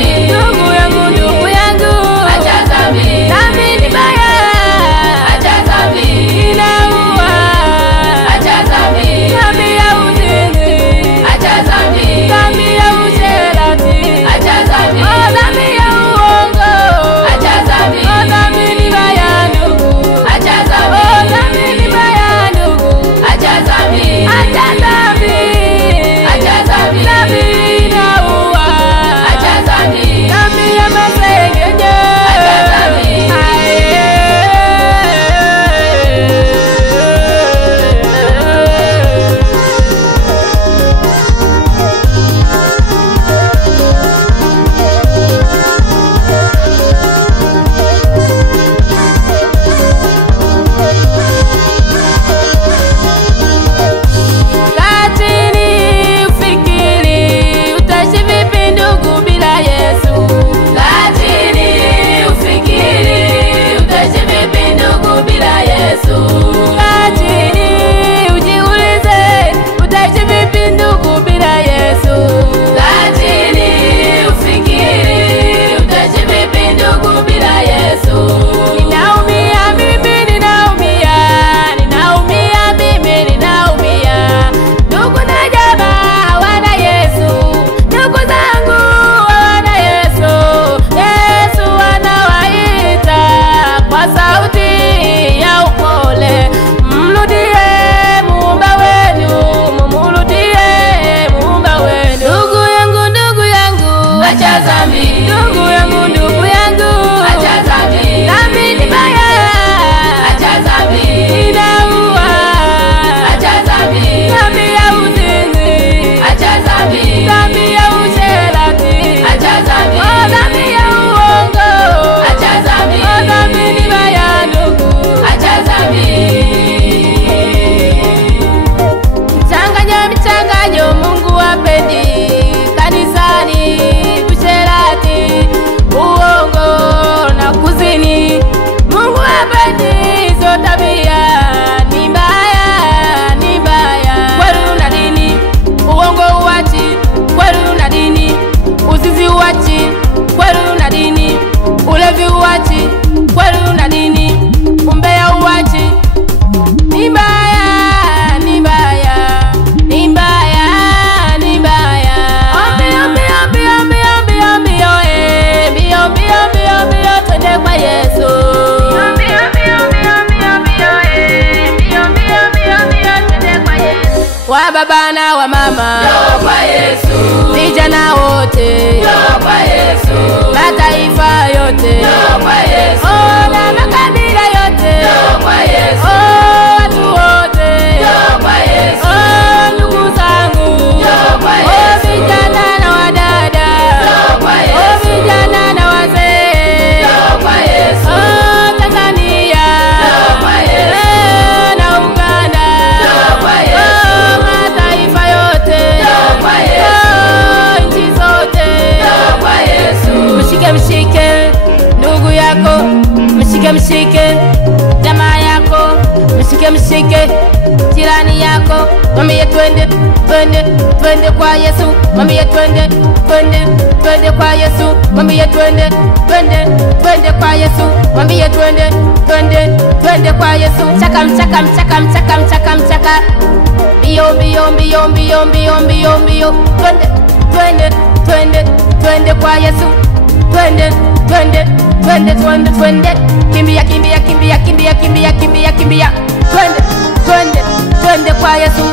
ndugu yangu, ndugu yangu, acha dhambi. dhambi ni mbaya, Acha dhambi. inaua, Acha dhambi. dhambi ya uzinzi, Acha dhambi. dhambi ya usherati, Acha dhambi. oh, dhambi ya uongo, Acha dhambi. oh, dhambi ni mbaya ndugu, Acha dhambi. oh, dhambi ni mbaya ndugu, Acha dhambi. acha dhambi, Acha dhambi. dhambi inaua, Acha dhambi. dhambi ya masengenyo, Acha dhambi. Katini ufikiri utaishi vipi ndugu bila Yesu? Katini ufikiri utaishi vipi ndugu bila Yesu? Katini ujiulize utaishi vipi ndugu bila Yesu? Katini ufikiri utaishi vipi ndugu bila Yesu? Ninaumia mimi, ninaumia, ninaumia mimi, ninaumia. Ndugu na jamaa hawana Yesu, ndugu zangu hawana Yesu. Yesu anawaita kwa sauti ya upole, mrudie Muumba wenu, mumrudie Muumba wenu. Ndugu yangu, Acha dhambi. ndugu yangu, ndugu yangu, Acha dhambi. dhambi ni mbaya, Acha dhambi. inaua, Acha dhambi. dhambi ya uzinzi, Acha dhambi. dhambi ya usherati, Acha dhambi. oh, dhambi ya uongo, Acha dhambi. oh, dhambi ni mbaya ndugu. Acha dhambi. Mchanganyo Mungu hapendi kanisani, usherati, uongo na kuzini. Mungu hapendi hizo tabia, ni mbaya, ni mbaya. Kweli una dini, uongo uachi, kweli una dini, uzizi uachi, kweli una dini, ulevi uachi, kweli una dini, umbea uachi, ni mbaya, ni mbaya, ni mbaya, ni mbaya. Mbio, mbio, mbio, mbio, mbio, mbio, mbio, mbio, mbio, mbio, twende kwa Yesu. Mbio, mbio, mbio, mbio, mbio, mbio, mbio, mbio, mbio, twende kwa Yesu. Wa baba na wa mama, Njoo kwa Yesu. vijana wote, Njoo kwa Yesu. mataifa yote, Njoo kwa Yesu. oh, na makabila yote, Njoo kwa Yesu. oh, watu wote, Njoo kwa Yesu. oh, ndugu zangu, Njoo kwa oh, Yesu. vijana na wadada, Njoo kwa oh, Yesu. vijana na wazee, Njoo kwa Yesu. oh, Tanzania, Njoo kwa Yesu. na Uganda, Njoo kwa Yesu. oh, mataifa yote, Njoo kwa Yesu. oh, nchi zote, Njoo kwa Yesu. mshike ndugu yako, mshike jamaa yako, mshike jirani yako, mwambie twende kwa Yesu, mwambie twende kwa Yesu, mwambie twende kwa Yesu, mwambie twende kwa Yesu. Chaka mchaka mchaka mchaka mchaka mchaka, mbio mbio mbio mbio mbio mbio mbio, twende kwa Yesu, twende, kimbia kimbia kimbia kimbia kimbia kimbia kimbia, twende kwa Yesu.